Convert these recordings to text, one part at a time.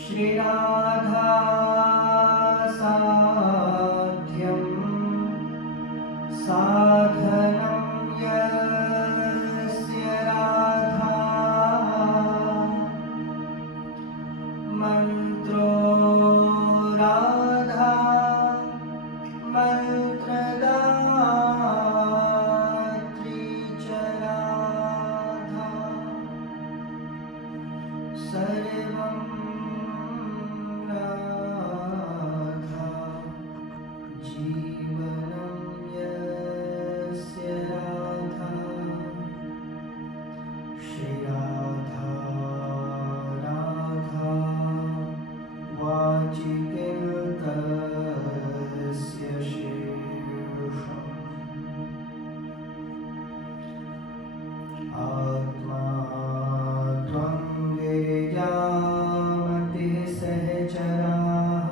श्री राधा साध्यं साधनं यस्य राधा मन्त्रो राधा मन्त्रदात्री च राधा सर्वं राधा जीवनं यस्य राधा श्री राधा राधा वाचिकेल्कस्य शीर्षम् आत्मा त्वं विरामतिः सहचराः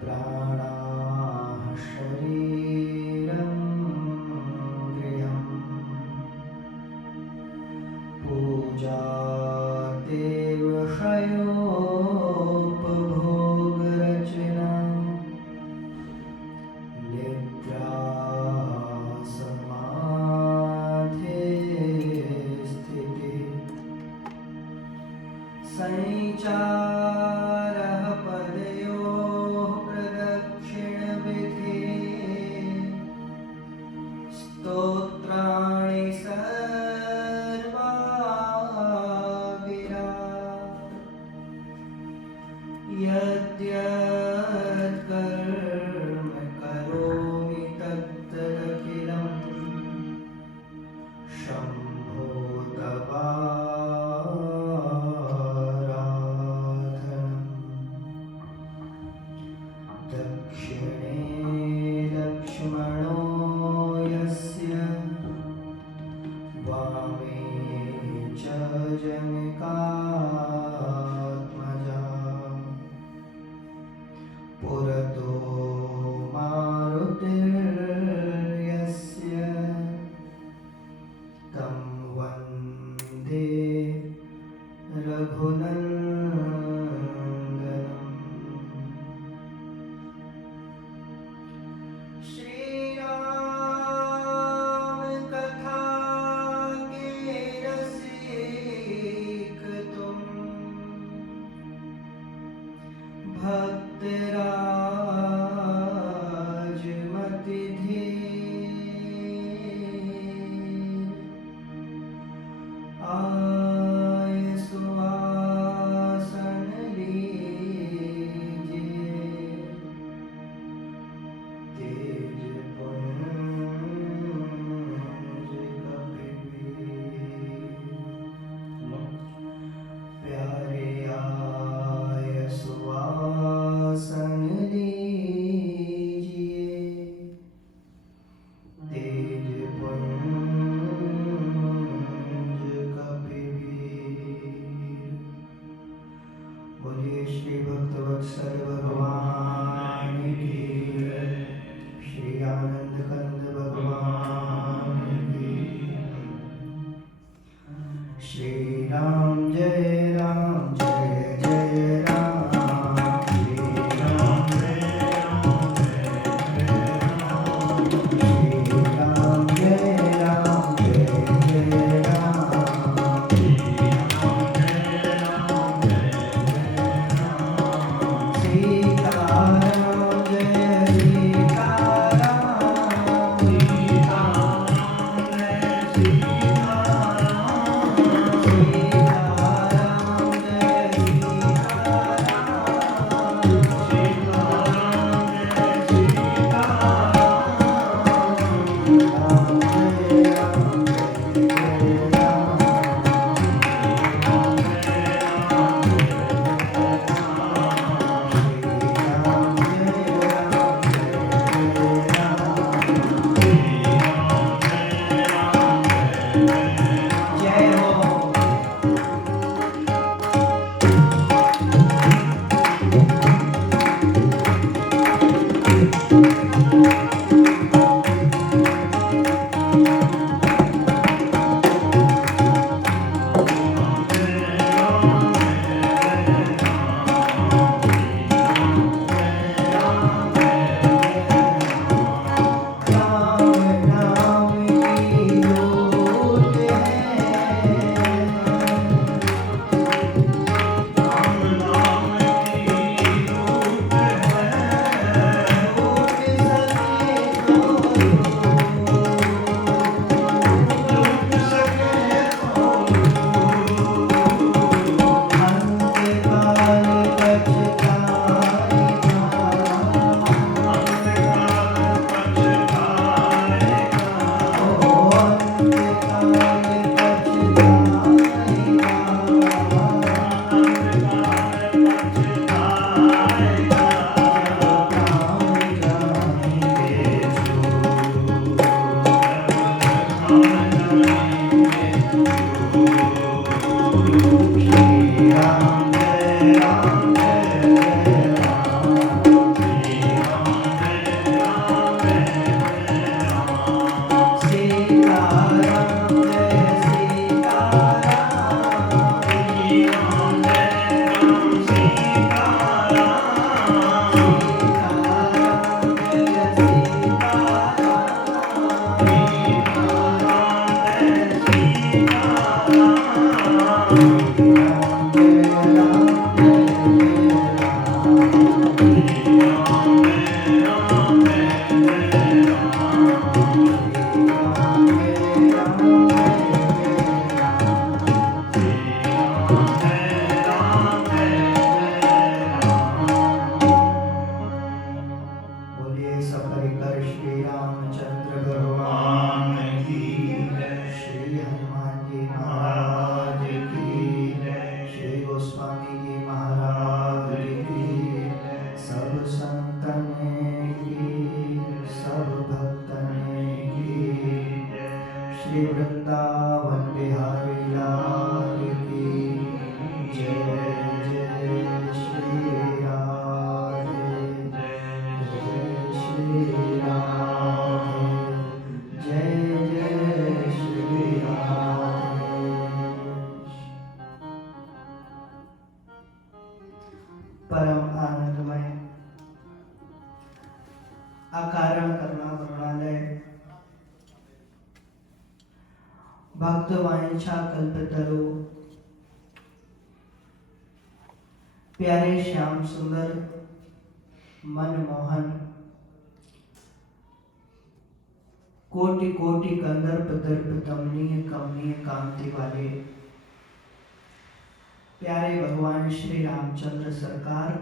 प्राणाः शरीरं गृहम् पूजा ते विषयोपभोगरचना निद्रा समाधिस्थितिः संचारः पदयोः प्रदक्षिणविधिः स्तोत्राणि सर्वा गिरा यद्यत् कर्म करोमि तत्तदखिलं शम्भो तवाराधनम् दक्षिणे लक्ष्मणो यस्य वामे च जनकात्मजा पुरतो मारुतिर्यस्य तं वन्दे रघुनन्दनम् श्रीराम कथा के रसिक तुम भक्तराज मति धीर आय सुआसन लीजिए तेज पुंज कपिवीर प्यारे आय सुआसन लीजिए तेज पुंज कपिवीर बोलिए श्री भक्तवत्सल भगवान की जय। श्री आनंद कंद भगवान की श्री राम जय राम जय जय राम श्री राम जय राम जय जय राम श्री राम जय राम जय जय राम श्री राम जय राम जय सीताराम जय सीताराम सीताराम जय सीताराम सीताराम परम आनंदमय, अकारण करुणा करुणालय, भक्त वांछा कल्पतरु, प्यारे श्याम सुंदर मनमोहन, कोटि कोटि कंदर्प दर्प दमनीय कमनीय कांति वाले प्यारे भगवान श्री रामचंद्र सरकार,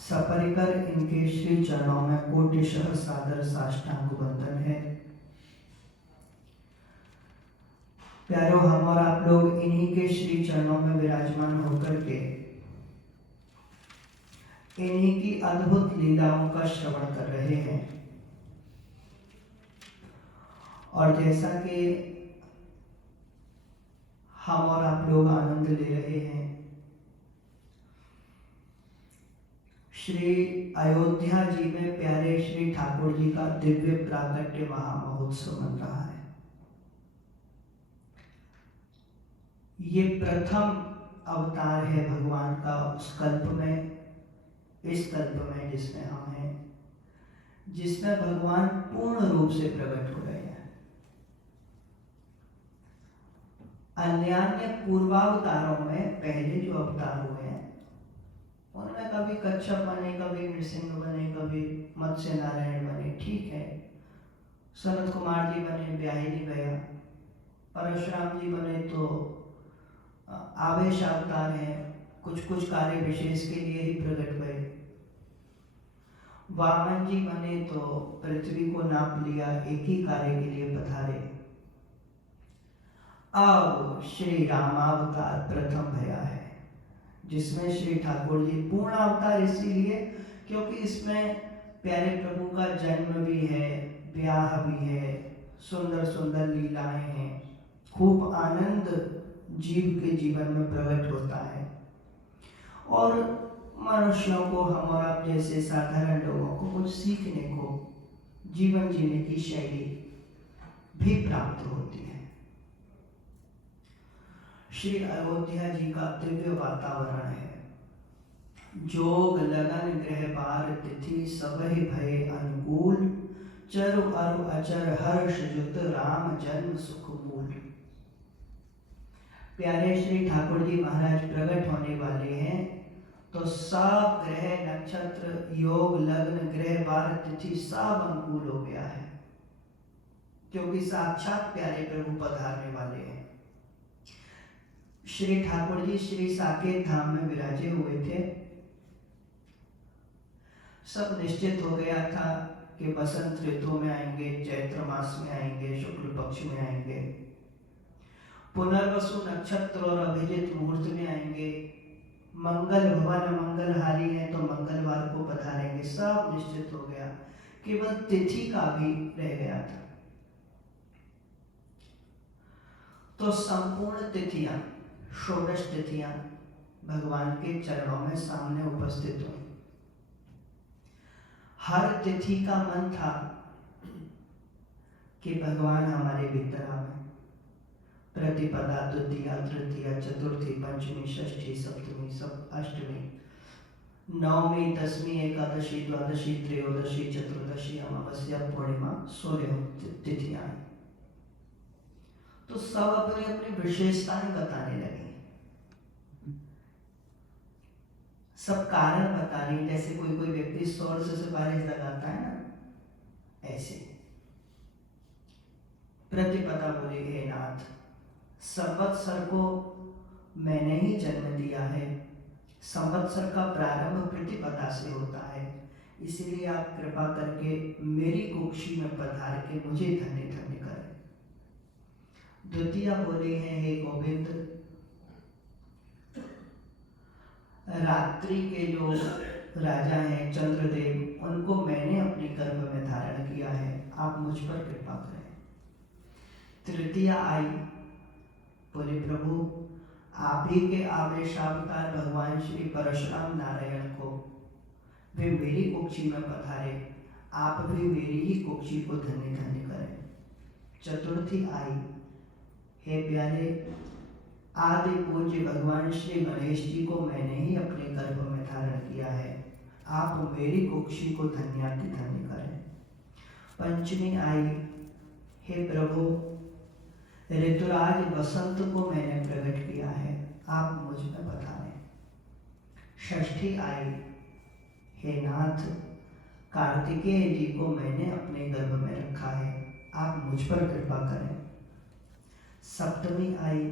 सपरिकर इनके श्री चरणों में कोटिशः सादर साष्टांग वंदन है। प्यारो, हम और आप लोग इन्हीं के श्री चरणों में विराजमान होकर के इन्हीं की अद्भुत लीलाओं का श्रवण कर रहे हैं। और जैसा कि हम और आप लोग आनंद ले रहे हैं, श्री अयोध्या जी में प्यारे श्री ठाकुर जी का दिव्य प्राकट्य महामहोत्सव मन रहा है। ये प्रथम अवतार है भगवान का उस कल्प में, इस कल्प में जिसमें हम हैं, जिसमें भगवान पूर्ण रूप से प्रकट हो रहे हैं। अन्य पूर्वावतारों में पहले जो अवतार हुए हैं उनमें कभी कच्छप बने, कभी नृसिंह बने, कभी मत्स्य नारायण बने, ठीक है। सनत कुमार जी बने, ब्याही नहीं गया। परशुराम जी बने तो आवेश अवतार हैं, कुछ कुछ कार्य विशेष के लिए ही प्रकट हुए। वामन जी बने तो पृथ्वी को नाप लिया, एक ही कार्य के लिए पधारे। अब श्री रामावतार प्रथम भया है, जिसमें श्री ठाकुर जी पूर्ण अवतार इसीलिए क्योंकि इसमें प्यारे प्रभु का जन्म भी है, ब्याह भी है, सुंदर सुंदर लीलाएं हैं, खूब आनंद जीव के जीवन में प्रकट होता है। और मनुष्यों को, हम और आप जैसे साधारण लोगों को कुछ सीखने को, जीवन जीने की शैली भी प्राप्त होती है। श्री अयोध्या जी का दिव्य वातावरण है। जोग लगन ग्रह बार तिथि सबहि भय अनुकूल, चरु अरु अचर हर्ष जुत राम जन्म सुख मूल। प्यारे श्री ठाकुर जी महाराज प्रकट होने वाले हैं तो सब ग्रह नक्षत्र योग लग्न ग्रह बार तिथि सब अनुकूल हो गया है, क्योंकि साक्षात प्यारे प्रभु पधारने वाले हैं। श्री ठाकुर जी श्री साकेत धाम में विराजे हुए थे। सब निश्चित हो गया था कि बसंत ऋतु में आएंगे, चैत्र मास में आएंगे, शुक्ल पक्ष में आएंगे, पुनर्वसु नक्षत्र और अभिजित मुहूर्त में आएंगे, मंगल भवन मंगलहारी है तो मंगलवार को पधारेंगे। सब निश्चित हो गया, केवल तिथि का भी रह गया था। तो संपूर्ण तिथियां, षोडश तिथियां भगवान के चरणों में सामने उपस्थित हुई। हर तिथि का मन था कि भगवान हमारे भीतर आवे। प्रतिपदा, द्वितीया, तृतीया, चतुर्थी, पंचमी, षष्ठी, सप्तमी, अष्टमी, नवमी, दसवीं, एकादशी, द्वादशी, त्रयोदशी, चतुर्दशी, अमावस्या, पूर्णिमा, 16 तिथियां। तो सब अपनी अपनी विशेषताएं बताने लगे, सब कारण बता रही। जैसे कोई कोई व्यक्ति 100 से सिफारिश लगाता है ना, ऐसे प्रतिपदा बोले, हे नाथ, संवत्सर को मैंने ही जन्म दिया है, संवत्सर का प्रारंभ प्रतिपदा से होता है, इसीलिए आप कृपा करके मेरी कुक्षी में पधार के मुझे धन्य धन्य करें। द्वितीय बोले हैं, हे गोविंद, रात्रि के जो राजा हैं चंद्रदेव, उनको मैंने अपने गर्भ में धारण किया है, आप मुझ पर कृपा करें। तृतीय आई, बोले प्रभु, आप ही के आवेशावतार भगवान श्री परशुराम नारायण को वे मेरी कुक्षी में पधारे, आप भी मेरी ही कुक्षी को धन्य धन्य करें। चतुर्थी आई, हे प्यारे, आदि पूज्य भगवान श्री गणेश जी को मैंने ही अपने गर्भ में धारण किया है। आप मेरी कुक्षी को धन्याति धन्य करें। पंचमी आई, हे प्रभु ऋतुराज बसंत को मैंने प्रकट किया है, आप मुझ में बधाएं। षष्ठी आई, हे नाथ कार्तिकेय जी को मैंने अपने गर्भ में रखा है, आप मुझ पर कृपा करें। सप्तमी आई,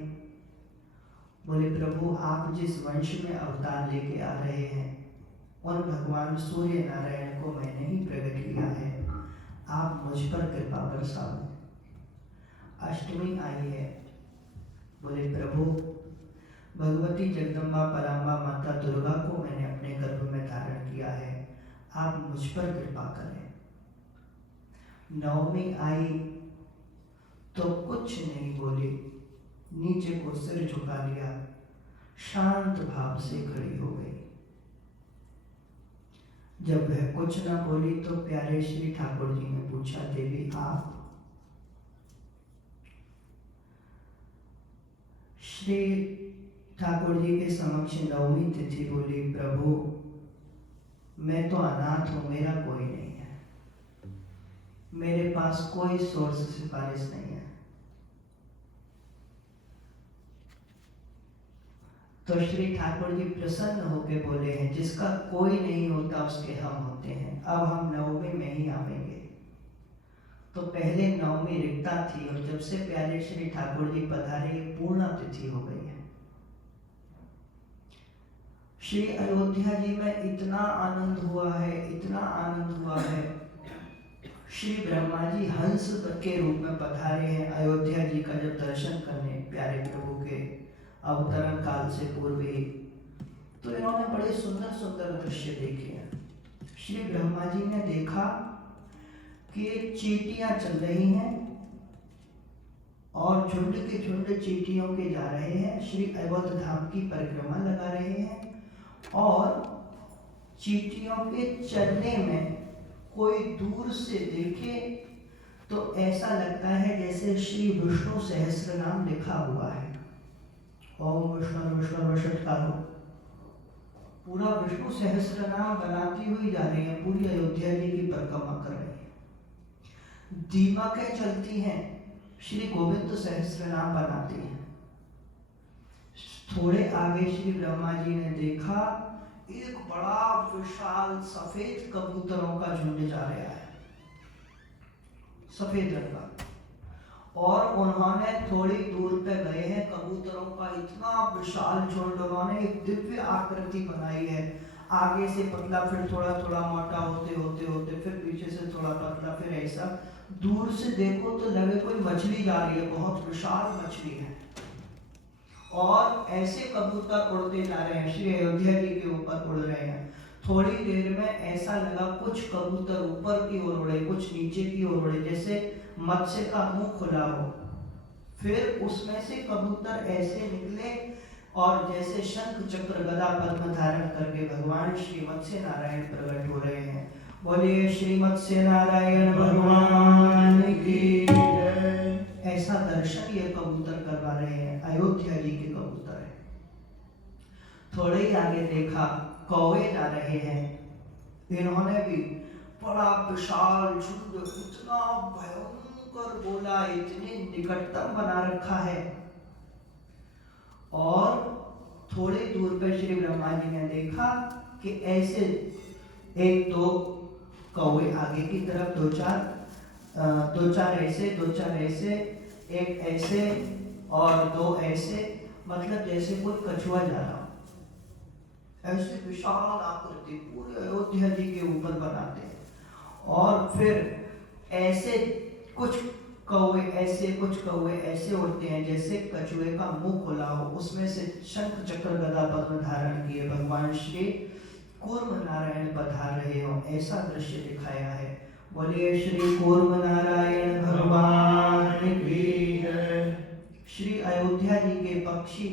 बोले प्रभु आप जिस वंश में अवतार लेके आ रहे हैं उन भगवान सूर्य नारायण को मैंने ही प्रकट किया है, आप मुझ पर कृपा बरसाओ। अष्टमी आई है, बोले प्रभु भगवती जगदम्बा पराम्बा माता दुर्गा को मैंने अपने गर्भ में धारण किया है, आप मुझ पर कृपा करें। नवमी आई तो कुछ नहीं बोली, नीचे को सिर झुका लिया, शांत भाव से खड़ी हो गई। जब वह कुछ न बोली तो प्यारे श्री ठाकुर जी ने पूछा, देवी आप? श्री ठाकुर जी के समक्ष नवमी तिथि बोली, प्रभु मैं तो अनाथ हूं, मेरा कोई नहीं है, मेरे पास कोई सोर्स सिफारिश नहीं है। तो श्री ठाकुर जी प्रसन्न होकर बोले हैं, जिसका कोई नहीं होता उसके हम होते हैं, अब हम नवमी में ही आवेंगे। तो पहले नवमी रिक्ता थी और जब से प्यारे श्री ठाकुर जी पधारे पूर्ण तिथि हो गई है। श्री अयोध्या जी में इतना आनंद हुआ है, इतना आनंद हुआ है। श्री ब्रह्मा जी हंस के रूप में पधारे हैं अयोध्या जी का जब दर्शन करने प्यारे प्रभु के अवतरण काल से पूर्व ही, तो इन्होंने बड़े सुंदर सुंदर दृश्य देखे हैं। श्री ब्रह्मा जी ने देखा कि चींटियां चल रही हैं और झुंड के झुंड चींटियों के जा रहे हैं, श्री अयोध्या धाम की परिक्रमा लगा रहे हैं और चींटियों के चलने में कोई दूर से देखे तो ऐसा लगता है जैसे श्री विष्णु सहस्त्र नाम लिखा हुआ है, ओम विष्णु विष्णु वषटकारो, पूरा विष्णु सहस्त्र नाम बनाती हुई जा रही है, पूरी अयोध्या जी की परिक्रमा कर रही है। दीमकें चलती हैं, श्री गोविंद सहस्त्र नाम बनाती हैं। थोड़े आगे श्री ब्रह्मा जी ने देखा एक बड़ा विशाल सफेद कबूतरों का झुंड जा रहा है, सफेद रंग का, और उन्होंने थोड़ी दूर पे गए हैं, कबूतरों का इतना विशाल झुंड, उन्होंने एक दिव्य आकृति बनाई है, आगे से पतला फिर थोड़ा थोड़ा मोटा होते होते होते फिर पीछे से थोड़ा पतला, फिर ऐसा दूर से देखो तो लगे कोई मछली जा रही है, बहुत विशाल मछली है। और ऐसे कबूतर उड़ते जा रहे हैं, श्री अयोध्या जी के ऊपर उड़ रहे हैं। थोड़ी देर में ऐसा लगा कुछ कबूतर ऊपर की ओर उड़े, कुछ नीचे की ओर उड़े, जैसे मत्स्य का मुंह खुला हो। फिर उसमें से कबूतर ऐसे निकले और जैसे शंख चक्र गदा पद्म धारण करके भगवान श्री मत्स्य नारायण प्रकट हो रहे हैं। बोलिए श्री मत्स्य नारायण भगवान की जय। ऐसा दर्शन ये कबूतर करवा रहे हैं, अयोध्या जी के कबूतर है। थोड़े ही आगे देखा कौवे जा रहे हैं, इन्होंने भी बड़ा विशाल झुंड, इतना भयंकर बोला, इतने निकटतम बना रखा है। और थोड़े दूर पर श्री ब्रह्मा जी ने देखा कि ऐसे एक दो कौवे आगे की तरफ, दो चार ऐसे, एक ऐसे और दो ऐसे, मतलब जैसे कोई कछुआ जा रहा हो। ऐसे विशाल आकृति पूरे अयोध्या जी के ऊपर बनाते हैं। और फिर ऐसे कुछ कौवे ऐसे, कुछ कौवे ऐसे उड़ते हैं जैसे कछुए का मुंह खुला हो, उसमें से शंख चक्र गदा पद्म धारण किए भगवान श्री कूर्म नारायण पधार रहे हो, ऐसा दृश्य दिखाया है। बोलिए श्री कूर्म नारायण भगवान की जय। श्री अयोध्या जी के पक्षी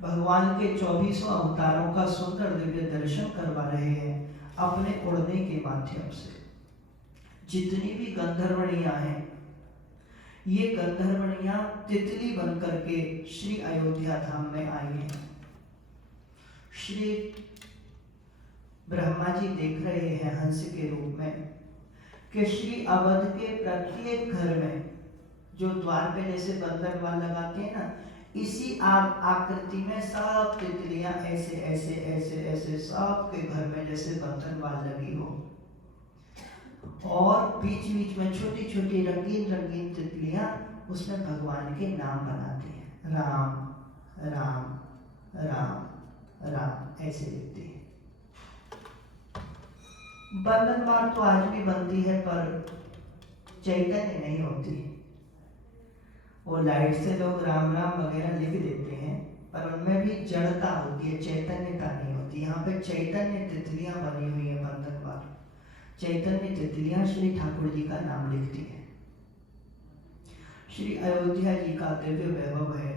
भगवान के 24 अवतारों का सुंदर दिव्य दर्शन करवा रहे हैं अपने उड़ने के माध्यम से। जितनी भी गंधर्वणियां हैं ये गंधर्वणियां तितली बनकर के श्री अयोध्या धाम में आई हैं। श्री ब्रह्मा जी देख रहे हैं हंस के रूप में कि श्री अवध के प्रत्येक घर में जो द्वार पे जैसे बंधन वाल लगाते हैं ना, इसी आकृति में सब तितलियां ऐसे ऐसे ऐसे ऐसे सब के घर में जैसे बंधन वाल लगी हो, और बीच बीच में छोटी छोटी रंगीन रंगीन तितलियां उसमें भगवान के नाम बनाती हैं। राम राम राम राम ऐसे लिखती है। बंधन माल तो आज भी बनती है पर चैतन्य नहीं होती। वो लाइट से लोग राम राम वगैरह लिख देते हैं पर उनमें भी जड़ता होती है, चैतन्यता नहीं होती। यहाँ पे चैतन्य तितलियां बनी हुई है बंधन माल। चैतन्य तितलियां श्री ठाकुर जी का नाम लिखती हैं। श्री अयोध्या जी का दिव्य वैभव है।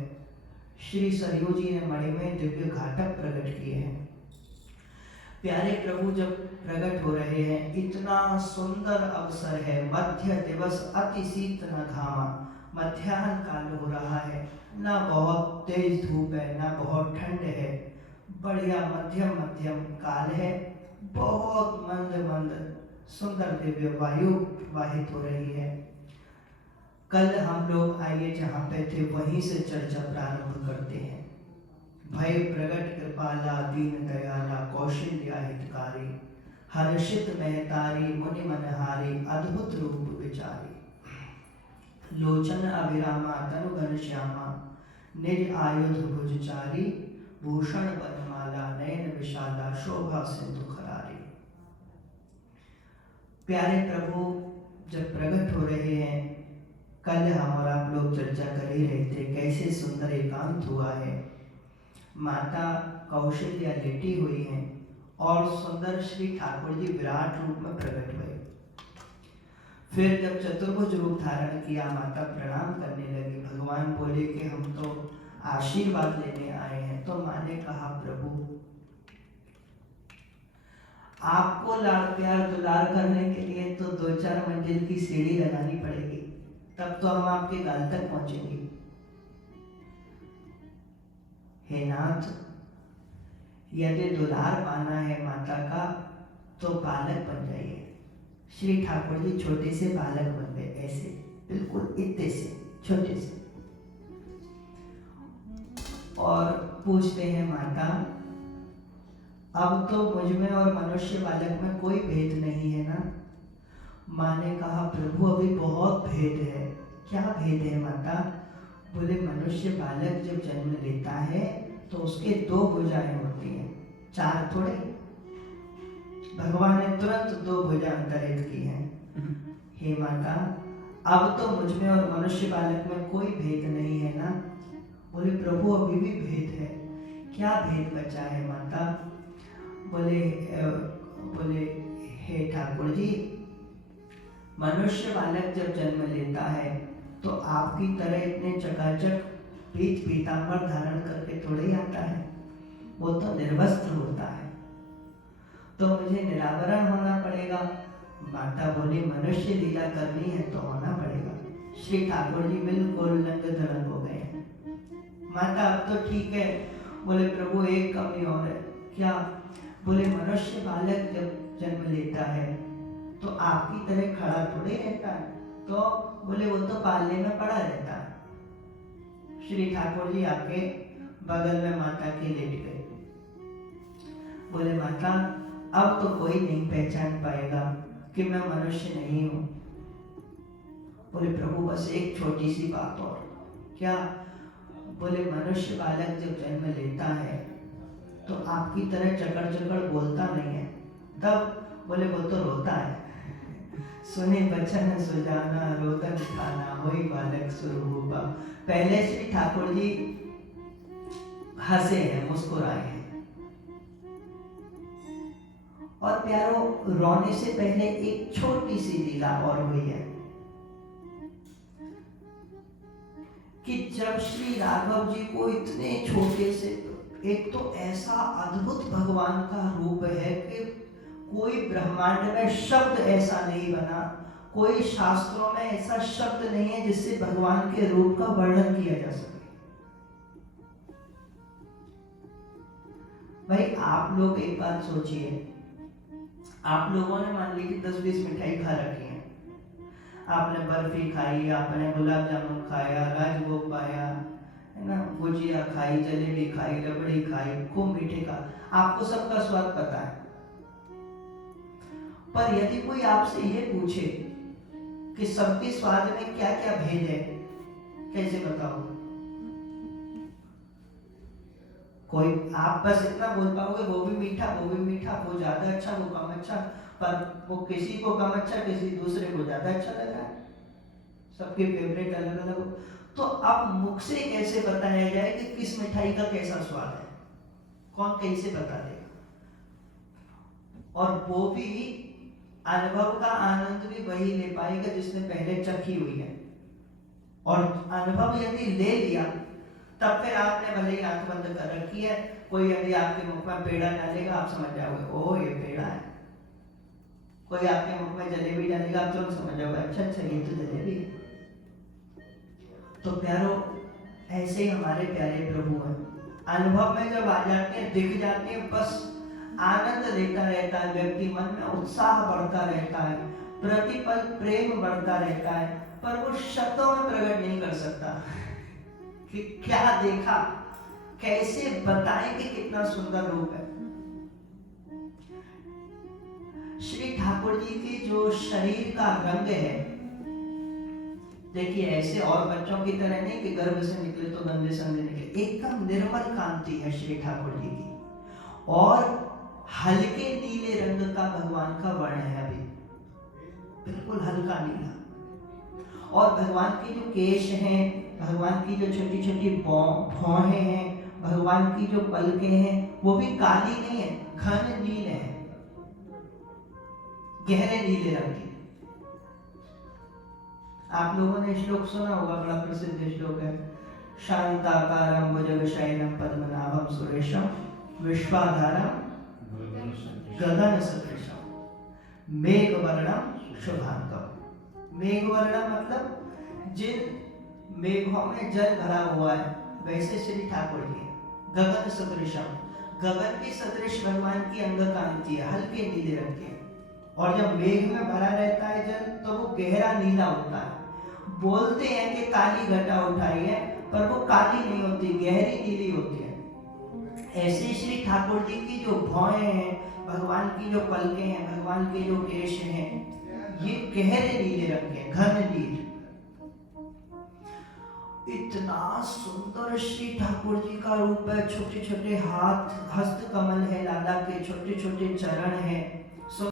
श्री सरयू जी ने मणि में दिव्य घाटक प्रकट किए हैं। प्यारे प्रभु जब प्रकट हो रहे हैं, इतना सुंदर अवसर है। मध्य दिवस अति शीत न घामा, मध्याह्न काल हो रहा है, ना बहुत तेज धूप है ना बहुत ठंड है, बढ़िया मध्यम मध्यम काल है। बहुत मंद मंद सुंदर दिव्य वायु वाहित हो रही है। कल हम लोग आइए जहाँ पे थे वहीं से चर्चा प्रारंभ करते हैं। भय प्रगट कृपाला दीन दयाला कौशल्या हितकारी, हर्षित महतारी मुनि मनहारी अद्भुत रूप विचारी, लोचन अभिरामा तनु घनश्यामा निज आयुध भुजचारी, भूषण बनमाला नयन विशाला शोभा सिंधु खरारी। प्यारे प्रभु जब प्रकट हो रहे हैं, कल हम और आप लोग चर्चा कर ही रहे थे कैसे सुंदर एकांत हुआ है। माता कौशल्या लेटी हुई हैं और सुंदर श्री ठाकुर जी विराट रूप में प्रकट हुए। फिर जब चतुर्भुज रूप धारण किया, माता प्रणाम करने लगी। भगवान बोले कि हम तो आशीर्वाद लेने आए हैं। तो माँ ने कहा प्रभु आपको लाड़ प्यार दुलार करने के लिए तो 2-4 मंजिल की सीढ़ी लगानी पड़ेगी, तब तो हम आपके गाल तक पहुंचेंगे। हे नाथ, यदि दुलार पाना है माता का तो बालक बन जाइए। श्री ठाकुर जी छोटे से बालक बन गए, ऐसे बिल्कुल इतने से छोटे से, और पूछते हैं माता अब तो मुझ में और मनुष्य बालक में कोई भेद नहीं है ना। माँ ने कहा प्रभु अभी बहुत भेद है। क्या भेद है माता? बोले मनुष्य बालक जब जन्म लेता है तो उसके 2 भुजाएं होती हैं, 4 थोड़े। भगवान ने तुरंत 2 भुजा अंतरित की हैं। हे माता अब तो मुझ में और मनुष्य बालक में कोई भेद नहीं है ना। बोले प्रभु अभी भी भेद है। क्या भेद बचा है माता? बोले हे ठाकुर जी, मनुष्य बालक जब जन्म लेता है तो आपकी तरह इतने चकाचक पीठ पीतांबर धारण करके थोड़े ही आता है। वो तो निर्वस्त्र होता है, तो मुझे निरावरण होना पड़ेगा। माता बोली मनुष्य लीला करनी है तो होना पड़ेगा। श्री ठाकुर जी बिल्कुल नंगे धड़क हो गए। माता अब तो ठीक है। बोले प्रभु एक कमी और है। क्या? बोले मनुष्य बालक जब जन्म लेता है तो आपकी तरह खड़ा थोड़े रहता है। तो बोले वो तो पालने में पड़ा रहता है। श्री ठाकुर जी आके बगल में माता के लेट गए। बोले माता अब तो कोई नहीं पहचान पाएगा कि मैं मनुष्य नहीं हूँ। बोले प्रभु बस एक छोटी सी बात और। क्या? बोले मनुष्य बालक जब जन्म लेता है तो आपकी तरह चकड़ चकड़ बोलता नहीं है। तब बोले वो तो रोता है। सुने बचन सुजाना रोदन खाना होई बालक स्वरूपा। पहले श्री ठाकुर जी हंसे हैं, मुस्कुराए हैं। और प्यारो रोने से पहले एक छोटी सी लीला और हुई है कि जब श्री राघव जी को इतने छोटे से, एक तो ऐसा अद्भुत भगवान का रूप है कि कोई ब्रह्मांड में शब्द ऐसा नहीं बना, कोई शास्त्रों में ऐसा शब्द नहीं है जिससे भगवान के रूप का वर्णन किया जा सके। भाई आप लोग एक बात सोचिए, आप लोगों ने मान लीजिए 10-20 मिठाई खा रखी है, आपने बर्फी खाई, आपने गुलाब जामुन खाया, राजभोग पाया, है ना, भुजिया खाई, जलेबी खाई, रबड़ी खाई, खूब मीठे का, आपको सबका स्वाद पता है। पर यदि कोई आपसे ये पूछे कि सबके स्वाद में क्या क्या भेद है, कैसे बताओ? कोई आप बस इतना बोल पाओगे वो भी मीठा, वो भी मीठा, वो ज्यादा अच्छा, वो कम अच्छा, पर वो किसी को कम अच्छा, किसी दूसरे को ज्यादा अच्छा लग रहा है, सबके फेवरेट अलग अलग हो। तो अब मुख से कैसे बताया जाए कि किस मिठाई का कैसा स्वाद है? कौन कैसे बता देगा? और वो भी अनुभव का आनंद भी वही ले पाएगा जिसने पहले चखी हुई है। और अनुभव यदि ले लिया तब फिर आपने भले ही आंख बंद कर रखी है, कोई यदि आपके मुख में पेड़ा डालेगा आप समझ जाओगे ओ ये पेड़ा है, कोई आपके मुख में जलेबी डालेगा आप तुरंत समझ जाओगे अच्छा अच्छा ये तो जलेबी है। तो प्यारो ऐसे ही हमारे प्यारे प्रभु हैं, अनुभव में जब आ जाते हैं, दिख जाते हैं, बस आनंद लेता रहता है व्यक्ति, मन में उत्साह बढ़ता रहता है, प्रतिपल प्रेम बढ़ता रहता है, पर वो शब्दों में प्रकट नहीं कर सकता कि क्या देखा, कैसे बताएं कि कितना सुंदर रूप है। श्री ठाकुर जी की जो शरीर का रंग है, देखिए ऐसे और बच्चों की तरह नहीं कि गर्भ से निकले तो गंदे संदे निकले, एकदम निर्मल कांति है श्री ठाकुर जी की, और हल्के नीले रंग का भगवान का वर्ण है, अभी बिल्कुल हल्का नीला। और भगवान के जो केश हैं, भगवान की जो छोटी छोटी भौहें हैं, भगवान की जो पलकें हैं, वो भी काली नहीं है, घन नीले हैं, गहरे नीले रंग की। आप लोगों ने श्लोक सुना होगा, बड़ा प्रसिद्ध श्लोक है, शांताकारं भुजगशयनं पद्मनाभं सुरेशं विश्वाधारं गगन सदृशं मेघवर्णं शुभांगं। मेघवर्णं मतलब जिन मेघों में जल भरा हुआ है वैसे श्री ठाकुर जी। गगन सदृशं, गगन के सदृश भगवान की अंग कांति है, हल्के नीले रंग के। और जब मेघ में भरा रहता है जल तो वो गहरा नीला होता है। बोलते हैं कि काली घटा उठाई है, पर वो काली नहीं होती, गहरी नीली होती है। ऐसे श्री ठाकुर जी की जो भौहें हैं, भगवान की जो पलकें हैं, भगवान के जो केश हैं, ये गहरे नीले रंग के, घन नील। इतना सुंदर श्री ठाकुर जी का रूप है, छोटे छोटे हाथ, हस्त कमल है लाला के, छोटे छोटे चरण हैं,